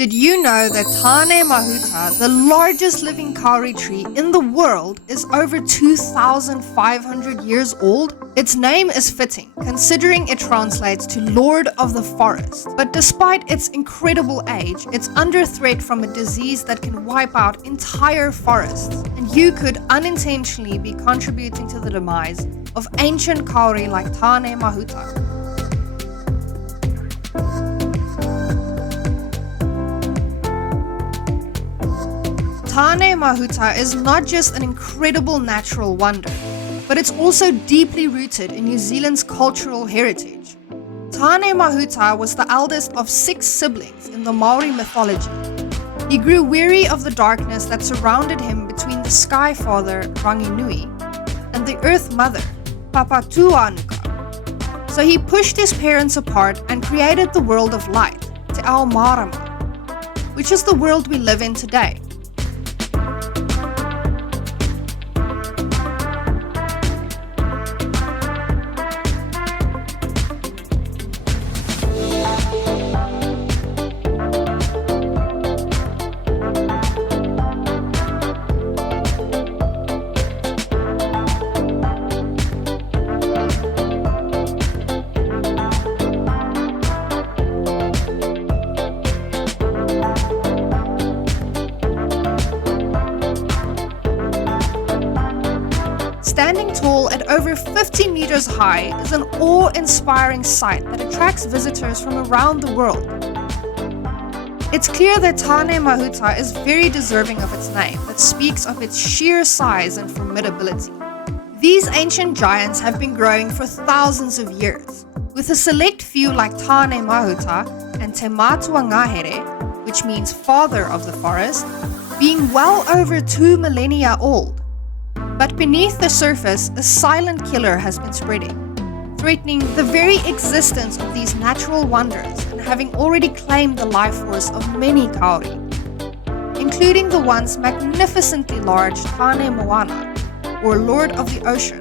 Did you know that Tāne Mahuta, the largest living kauri tree in the world, is over 2,500 years old? Its name is fitting, considering it translates to Lord of the Forest. But despite its incredible age, it's under threat from a disease that can wipe out entire forests, and you could unintentionally be contributing to the demise of ancient kauri like Tāne Mahuta. Tane Mahuta is not just an incredible natural wonder, but it's also deeply rooted in New Zealand's cultural heritage. Tane Mahuta was the eldest of 6 siblings in the Maori mythology. He grew weary of the darkness that surrounded him between the Sky Father, Ranginui, and the Earth Mother, Papatuanuka. So he pushed his parents apart and created the world of light, Te aotearoa, which is the world we live in today. Standing tall at over 50 meters high is an awe-inspiring sight that attracts visitors from around the world. It's clear that Tane Mahuta is very deserving of its name that speaks of its sheer size and formidability. These ancient giants have been growing for thousands of years, with a select few like Tāne Mahuta and Te Matua Ngahere, which means father of the forest, being well over 2 millennia old. But beneath the surface, a silent killer has been spreading, threatening the very existence of these natural wonders and having already claimed the life force of many kauri, including the once magnificently large Tane Moana, or Lord of the Ocean.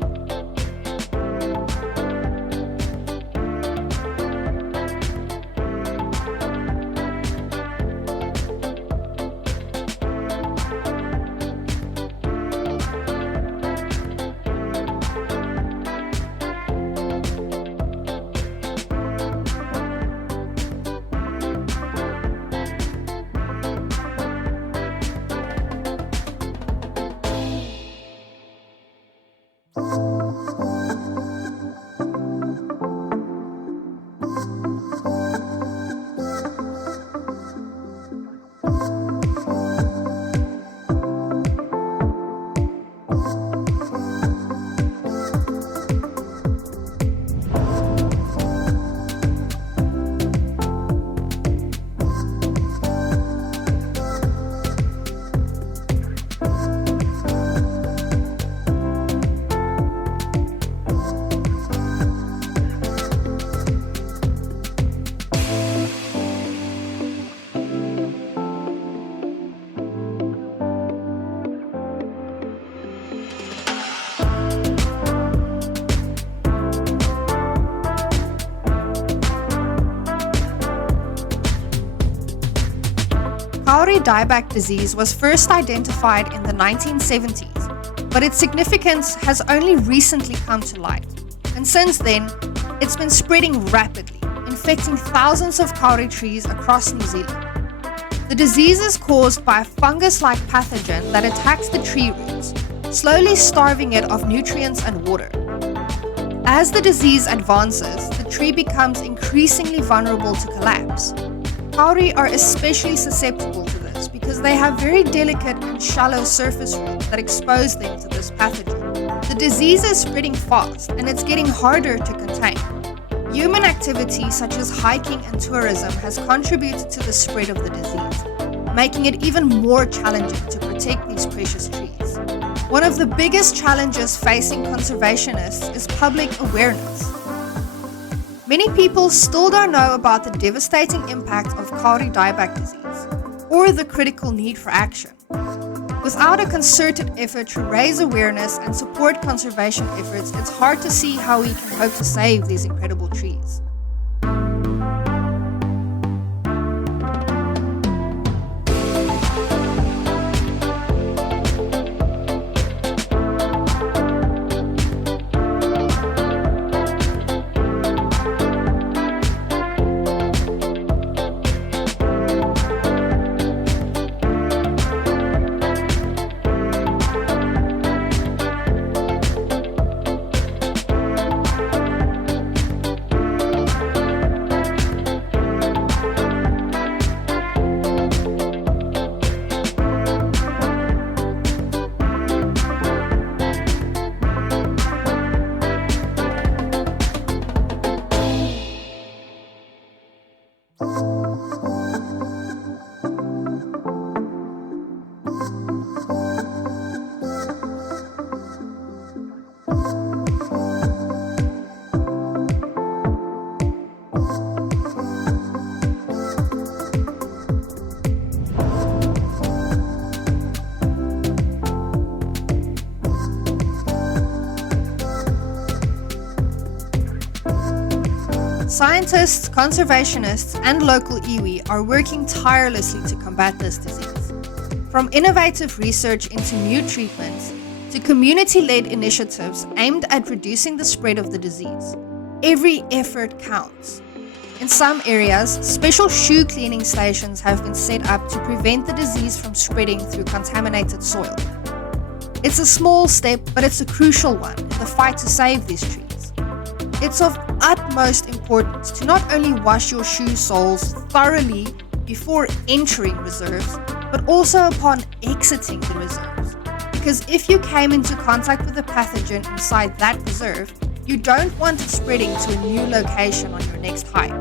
Kauri dieback disease was first identified in the 1970s, but its significance has only recently come to light. And since then, it's been spreading rapidly, infecting thousands of kauri trees across New Zealand. The disease is caused by a fungus-like pathogen that attacks the tree roots, slowly starving it of nutrients and water. As the disease advances, the tree becomes increasingly vulnerable to collapse. Kauri are especially susceptible to this because they have very delicate and shallow surface roots that expose them to this pathogen. The disease is spreading fast and it's getting harder to contain. Human activity such as hiking and tourism has contributed to the spread of the disease, making it even more challenging to protect these precious trees. One of the biggest challenges facing conservationists is public awareness. Many people still don't know about the devastating impact of Kauri dieback disease, or the critical need for action. Without a concerted effort to raise awareness and support conservation efforts, it's hard to see how we can hope to save these incredible trees. Scientists, conservationists, and local iwi are working tirelessly to combat this disease. From innovative research into new treatments to community-led initiatives aimed at reducing the spread of the disease, every effort counts. In some areas, special shoe cleaning stations have been set up to prevent the disease from spreading through contaminated soil. It's a small step, but it's a crucial one in the fight to save these trees. It's of utmost importance to not only wash your shoe soles thoroughly before entering reserves, but also upon exiting the reserves. Because if you came into contact with a pathogen inside that reserve, you don't want it spreading to a new location on your next hike.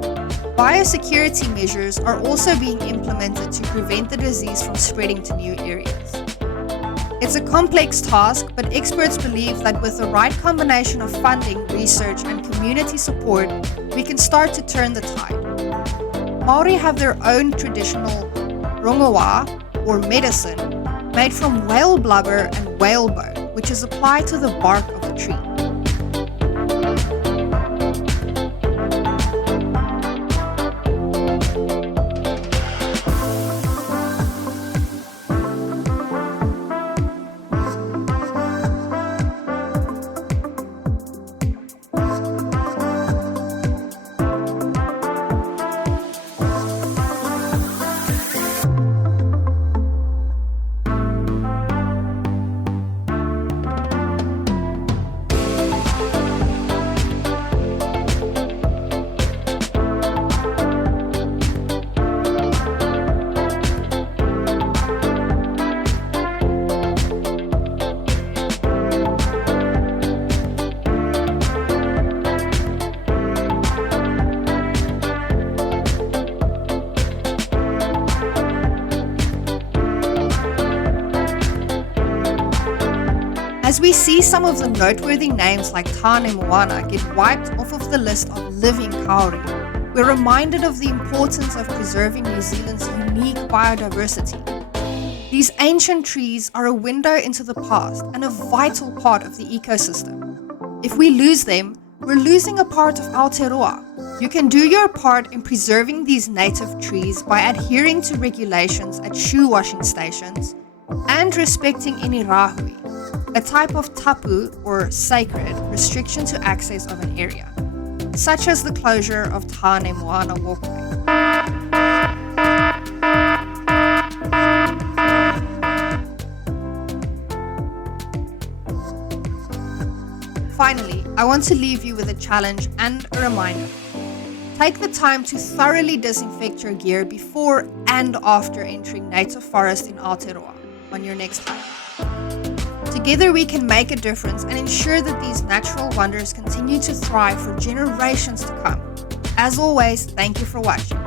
Biosecurity measures are also being implemented to prevent the disease from spreading to new areas. It's a complex task, but experts believe that with the right combination of funding, research, and community support, we can start to turn the tide. Maori have their own traditional rongoa, or medicine, made from whale blubber and whale bone, which is applied to the bark of the tree. As we see some of the noteworthy names like Tane Moana get wiped off of the list of living Kauri, we're reminded of the importance of preserving New Zealand's unique biodiversity. These ancient trees are a window into the past and a vital part of the ecosystem. If we lose them, we're losing a part of Aotearoa. You can do your part in preserving these native trees by adhering to regulations at shoe washing stations and respecting any rahui, a type of tapu or sacred restriction to access of an area, such as the closure of Tāne Moana walkway. Finally, I want to leave you with a challenge and a reminder. Take the time to thoroughly disinfect your gear before and after entering native forest in Aotearoa on your next hike. Together we can make a difference and ensure that these natural wonders continue to thrive for generations to come. As always, thank you for watching.